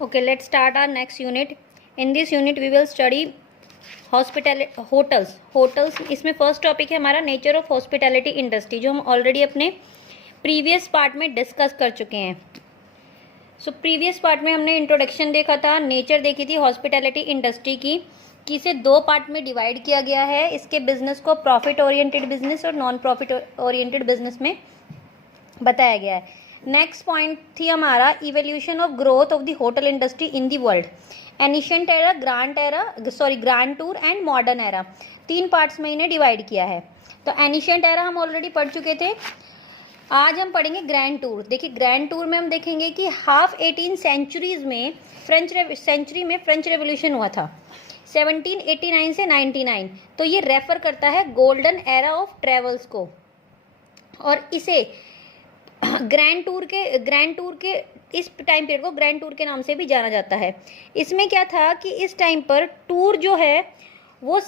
Okay, let's start our next unit. In this unit we will study hotels इसमें first topic है हमारा nature of hospitality industry, जो हम already अपने previous part में discuss कर चुके हैं। सो प्रीवियस पार्ट में हमने इंट्रोडक्शन देखा था, नेचर देखी थी हॉस्पिटैलिटी इंडस्ट्री की, कि इसे दो पार्ट में डिवाइड किया गया है। इसके बिजनेस को प्रॉफिट ओरिएंटेड बिजनेस और नॉन प्रॉफिट ओरिएंटेड बिजनेस में बताया गया है। नेक्स्ट पॉइंट थी हमारा evolution of growth of the hotel industry in the world, ancient era, grand tour and modern era. तीन पार्ट्स में इन्हें डिवाइड किया है। तो एनिशिएंट एरा हम ऑलरेडी पढ़ चुके थे, आज हम पढ़ेंगे ग्रैंड टूर। देखिए ग्रैंड टूर में हम देखेंगे कि हाफ 18 सेंचुरीज में फ्रेंच रेवोल्यूशन हुआ था 1789 से 99। तो ये रेफर करता है गोल्डन एरा ऑफ ट्रेवल्स को, और इसे ग्रैंड टूर के इस टाइम पीरियड को ग्रैंड टूर के नाम से भी जाना जाता है। इसमें क्या था कि इस टाइम पर टूर जो है वो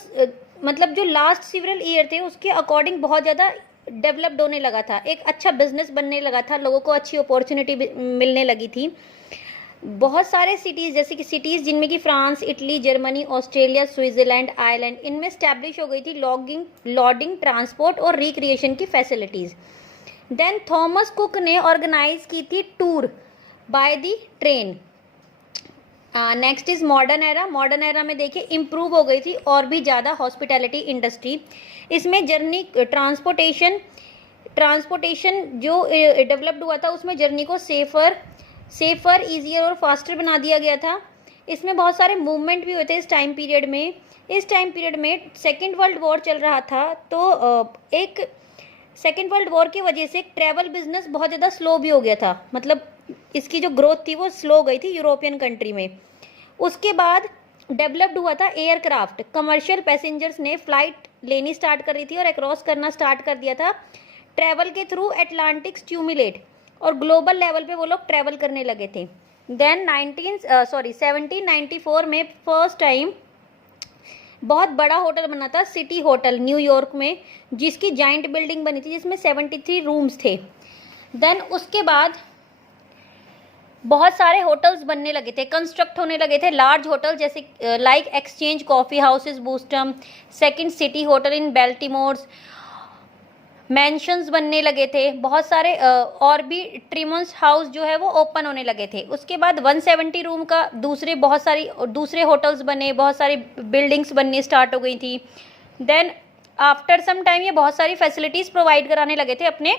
मतलब जो लास्ट सिवरल ईयर थे उसके अकॉर्डिंग बहुत ज़्यादा डेवलप्ड होने लगा था, एक अच्छा बिजनेस बनने लगा था, लोगों को अच्छी अपॉर्चुनिटी मिलने लगी थी। बहुत सारे सिटीज़, जैसे कि सिटीज़ जिनमें कि France, Italy, Germany, Australia, Switzerland, Ireland, इनमें स्टैब्लिश हो गई थी लॉडिंग, ट्रांसपोर्ट और रिक्रिएशन की फैसिलिटीज़। देन थॉमस कुक ने ऑर्गेनाइज की थी tour by the train. Next is modern era. Modern era में देखिए इम्प्रूव हो गई थी और भी ज़्यादा हॉस्पिटैलिटी इंडस्ट्री। इसमें जर्नी ट्रांसपोर्टेशन जो डेवलप्ड हुआ था उसमें जर्नी को सेफर, ईजियर और फास्टर बना दिया गया था। इसमें बहुत सारे मूवमेंट भी हुए थे इस टाइम पीरियड में। सेकेंड वर्ल्ड वॉर चल रहा था, तो एक सेकेंड वर्ल्ड वॉर की वजह से ट्रैवल बिजनेस बहुत ज़्यादा स्लो भी हो गया था, मतलब इसकी जो ग्रोथ थी वो स्लो हो गई थी यूरोपियन कंट्री में। उसके बाद डेवलप्ड हुआ था एयरक्राफ्ट। कमर्शियल पैसेंजर्स ने फ्लाइट लेनी स्टार्ट कर रही थी और अक्रॉस करना स्टार्ट कर दिया था ट्रैवल के थ्रू एटलांटिक स्ट्यूमुलेट, और ग्लोबल लेवल पे वो लोग ट्रैवल करने लगे थे। देन 1794 में फर्स्ट टाइम बहुत बड़ा होटल बना था, सिटी होटल न्यूयॉर्क में, जिसकी जाइंट बिल्डिंग बनी थी जिसमें 73 रूम्स थे। देन उसके बाद बहुत सारे होटल्स बनने लगे थे, कंस्ट्रक्ट होने लगे थे लार्ज होटल, जैसे like exchange coffee houses Boston, second city hotel in Baltimores, mansions बनने लगे थे बहुत सारे, और भी ट्रिमन्स हाउस जो है वो ओपन होने लगे थे। उसके बाद 170 रूम का दूसरे होटल्स बने, बहुत सारी बिल्डिंग्स बननी स्टार्ट हो गई थी। देन आफ्टर सम टाइम ये बहुत सारी फैसिलिटीज़ प्रोवाइड कराने लगे थे अपने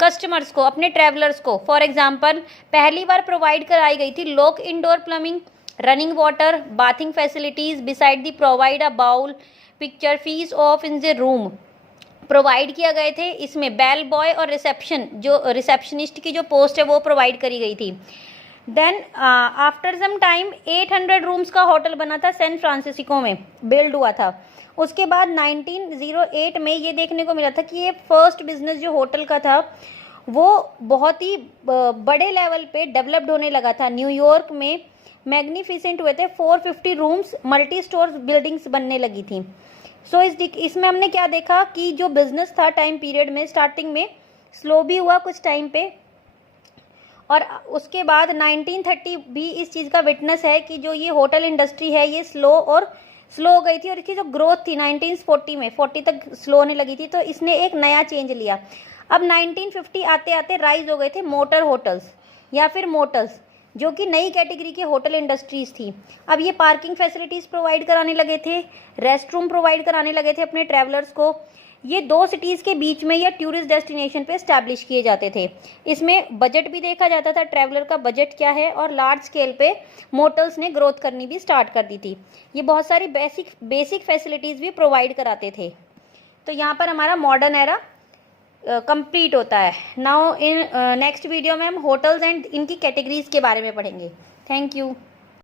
कस्टमर्स को, अपने ट्रैवलर्स को। फॉर एग्जांपल पहली बार प्रोवाइड कराई गई थी लोक indoor plumbing, running water, bathing facilities, beside the provide a bowl, picture fees of in the room provide किया गए थे। इसमें बेल बॉय और रिसेप्शनिस्ट की जो पोस्ट है वो प्रोवाइड करी गई थी। Then after some time 800 rooms का होटल बना था सैन फ्रांसिस्को में, बिल्ड हुआ था। उसके बाद 1908 में ये देखने को मिला था कि ये फर्स्ट बिजनेस जो होटल का था वो बहुत ही बड़े लेवल पे डेवलप्ड होने लगा था। न्यूयॉर्क में मैग्निफिसेंट हुए थे, 450 रूम्स मल्टी स्टोर बिल्डिंग्स बनने लगी थी। सो इसमें हमने क्या देखा कि जो बिजनेस था टाइम पीरियड में स्टार्टिंग में स्लो भी हुआ कुछ टाइम पे, और उसके बाद 1930 भी इस चीज़ का विटनेस है कि जो ये होटल इंडस्ट्री है ये स्लो हो गई थी, और इसकी जो ग्रोथ थी 1940 में 40 तक स्लो होने लगी थी, तो इसने एक नया चेंज लिया। अब 1950 आते आते राइज हो गए थे मोटर होटल्स या फिर मोटल्स, जो कि नई कैटेगरी के होटल इंडस्ट्रीज थी। अब ये पार्किंग फैसिलिटीज़ प्रोवाइड कराने लगे थे, रेस्ट रूम प्रोवाइड कराने लगे थे अपने ट्रैवलर्स को। ये दो सिटीज़ के बीच में या टूरिस्ट डेस्टिनेशन पे स्टैब्लिश किए जाते थे। इसमें बजट भी देखा जाता था, ट्रैवलर का बजट क्या है, और लार्ज स्केल पे मोटल्स ने ग्रोथ करनी भी स्टार्ट कर दी थी। ये बहुत सारी बेसिक फैसिलिटीज़ भी प्रोवाइड कराते थे। तो यहाँ पर हमारा मॉडर्न एरा कंप्लीट होता है। नाउ इन नेक्स्ट वीडियो में हम होटल्स एंड इनकी कैटेगरीज के बारे में पढ़ेंगे। Thank you.